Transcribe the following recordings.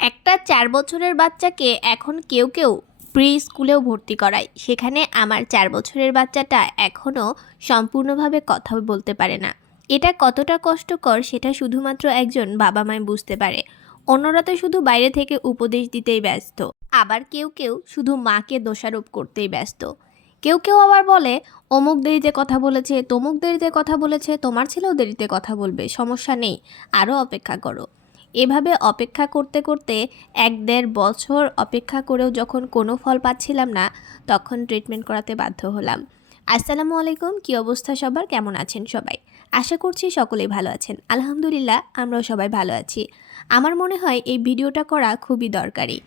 একটা চার বছরের বাচ্চাকে এখন কেউ কেউ প্রি স্কুলেও ভর্তি করায়। সেখানে আমার চার বছরের বাচ্চাটা এখনও সম্পূর্ণভাবে কথা বলতে পারে না। এটা কতটা কষ্টকর সেটা শুধুমাত্র একজন বাবা মায় বুঝতে পারে। অন্যরা তো শুধু বাইরে থেকে উপদেশ দিতেই ব্যস্ত। আবার কেউ কেউ শুধু মাকে দোষারোপ করতেই ব্যস্ত। কেউ কেউ আবার বলে, অমুক দেরিতে কথা বলেছে, তমুক দেরিতে কথা বলেছে, তোমার ছেলেও দেরিতে কথা বলবে, সমস্যা নেই আরও অপেক্ষা করো। এভাবে অপেক্ষা করতে করতে এক দেড় বছর অপেক্ষা করেও যখন কোনো ফল পাচ্ছিলাম না, তখন ট্রিটমেন্ট করাতে বাধ্য হলাম। আসসালামু আলাইকুম, কী অবস্থা সবার? কেমন আছেন সবাই? আশা করছি সকলেই ভালো আছেন। আলহামদুলিল্লাহ, আমরাও সবাই ভালো আছি। আমার মনে হয় এই ভিডিওটা করা খুবই দরকারি।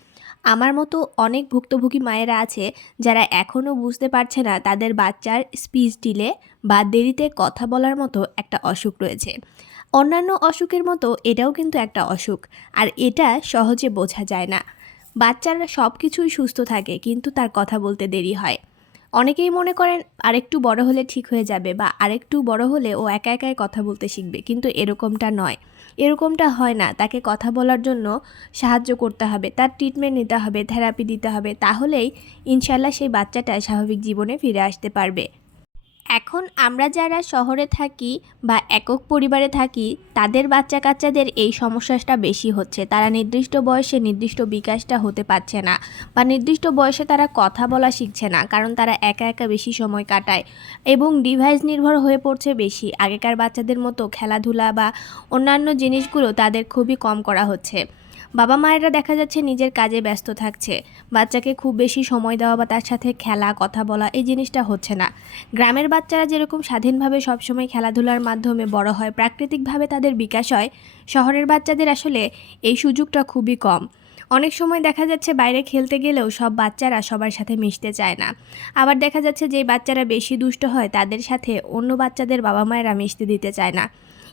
আমার মতো অনেক ভুক্তভোগী মায়েরা আছে, যারা এখনও বুঝতে পারছে না তাদের বাচ্চার স্পিচ ডিলে বা দেরিতে কথা বলার মতো একটা অসুখ রয়েছে। অন্যান্য অসুখের মতো এটাও কিন্তু একটা অসুখ। আর এটা সহজে বোঝা যায় না। বাচ্চারা সব কিছুই সুস্থ থাকে, কিন্তু তার কথা বলতে দেরি হয়। অনেকেই মনে করেন আরেকটু বড় হলে ঠিক হয়ে যাবে বা আরেকটু বড় হলে ও একা একাই কথা বলতে শিখবে, কিন্তু এরকমটা নয়। এরকমটা হয় না। তাকে কথা বলার জন্য সাহায্য করতে হবে, তার ট্রিটমেন্ট নিতে হবে থেরাপি দিতে হবে, তাহলেই ইনশাল্লাহ সেই বাচ্চাটা স্বাভাবিক জীবনে ফিরে আসতে পারবে। এখন আমরা যারা শহরে থাকি বা একক পরিবারে থাকি, তাদের বাচ্চা কাচ্চাদের এই সমস্যাটা বেশি হচ্ছে। তারা নির্দিষ্ট বয়সে নির্দিষ্ট বিকাশটা হতে পারছে না বা নির্দিষ্ট বয়সে তারা কথা বলা শিখছে না, কারণ তারা একা একা বেশি সময় কাটায় এবং ডিভাইস নির্ভর হয়ে পড়ছে বেশি। আগেকার বাচ্চাদের মতো খেলাধুলা বা অন্যান্য জিনিসগুলো তাদের খুবই কম করা হচ্ছে। বাবা মায়েরা দেখা যাচ্ছে নিজের কাজে ব্যস্ত থাকছে। বাচ্চাকে খুব বেশি সময় দেওয়া বা তার সাথে খেলা, কথা বলা এই জিনিসটা হচ্ছে না। গ্রামের বাচ্চারা যেরকম স্বাধীনভাবে সবসময় খেলাধুলার মাধ্যমে বড় হয়, প্রাকৃতিকভাবে তাদের বিকাশ হয়, শহরের বাচ্চাদের আসলে এই সুযোগটা খুবই কম। অনেক সময় দেখা যাচ্ছে বাইরে খেলতে গেলেও সব বাচ্চারা সবার সাথে মিশতে চায় না। আবার দেখা যাচ্ছে যে বাচ্চারা বেশি দুষ্ট হয়, তাদের সাথে অন্য বাচ্চাদের বাবা মায়েরা মিশতে দিতে চায় না।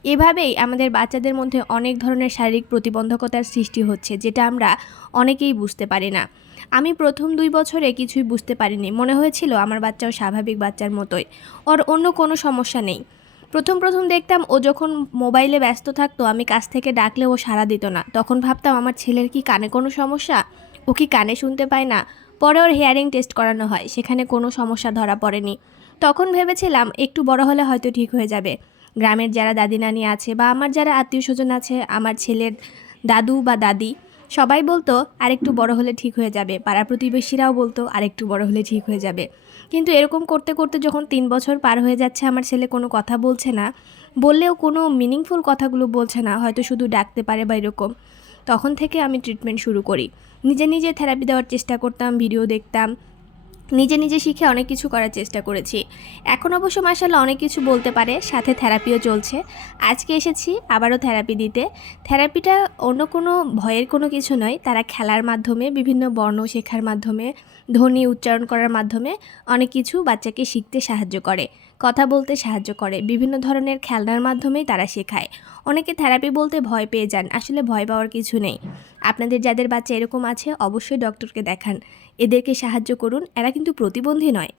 এভাবেই আমাদের বাচ্চাদের মধ্যে অনেক ধরনের শারীরিক প্রতিবন্ধকতার সৃষ্টি হচ্ছে, যেটা আমরা অনেকেই বুঝতে পারি না। আমি প্রথম দুই বছরে কিছুই বুঝতে পারিনি, মনে হয়েছিল আমার বাচ্চাও স্বাভাবিক বাচ্চার মতোই, ওর অন্য কোনো সমস্যা নেই। প্রথম প্রথম দেখতাম ও যখন মোবাইলে ব্যস্ত থাকতো, আমি কাছ থেকে ডাকলে ও সাড়া দিত না, তখন ভাবতাম আমার ছেলের কি কানে কোনো সমস্যা? ও কি কানে শুনতে পায় না? পরে ওর হেয়ারিং টেস্ট করানো হয়, সেখানে কোনো সমস্যা ধরা পড়েনি। তখন ভেবেছিলাম একটু বড় হলে হয়তো ঠিক হয়ে যাবে। গ্রামের যারা দাদি নানি আছে বা আমার যারা আত্মীয় স্বজন আছে, আমার ছেলের দাদু বা দাদি, সবাই বলতো, আরেকটু বড় হলে ঠিক হয়ে যাবে। পাড়া প্রতিবেশীরাও বলতো, আরেকটু বড় হলে ঠিক হয়ে যাবে। কিন্তু এরকম করতে করতে যখন তিন বছর পার হয়ে যাচ্ছে, আমার ছেলে কোনো কথা বলছে না, বললেও কোনো মিনিংফুল কথাগুলো বলছে না, হয়তো শুধু ডাকতে পারে বা এরকম। তখন থেকে আমি ট্রিটমেন্ট শুরু করি। নিজে নিজে থেরাপি দেওয়ার চেষ্টা করতাম ভিডিও দেখতাম। নিজে নিজে শিখে অনেক কিছু করার চেষ্টা করেছি। এখন অবশ্য মাসাল্লাহ অনেক কিছু বলতে পারে, সাথে থেরাপিও চলছে। আজকে এসেছি আবারও থেরাপি দিতে। থেরাপিটা অন্য কোনো ভয়ের কোনো কিছু নয়, তারা খেলার মাধ্যমে, বিভিন্ন বর্ণ শেখার মাধ্যমে, ধ্বনি উচ্চারণ করার মাধ্যমে অনেক কিছু বাচ্চাকে শিখতে সাহায্য করে, কথা বলতে সাহায্য করে, বিভিন্ন ধরনের খেলনার মাধ্যমেই তারা শেখায়। অনেকে থেরাপি বলতে ভয় পেয়ে যান, আসলে ভয় পাওয়ার কিছু নেই। আপনাদের যাদের বাচ্চা এরকম আছে, অবশ্যই ডক্টরকে দেখান। এদেরকে সাহায্য করুন। এরা কিন্তু প্রতিবন্ধী নয়।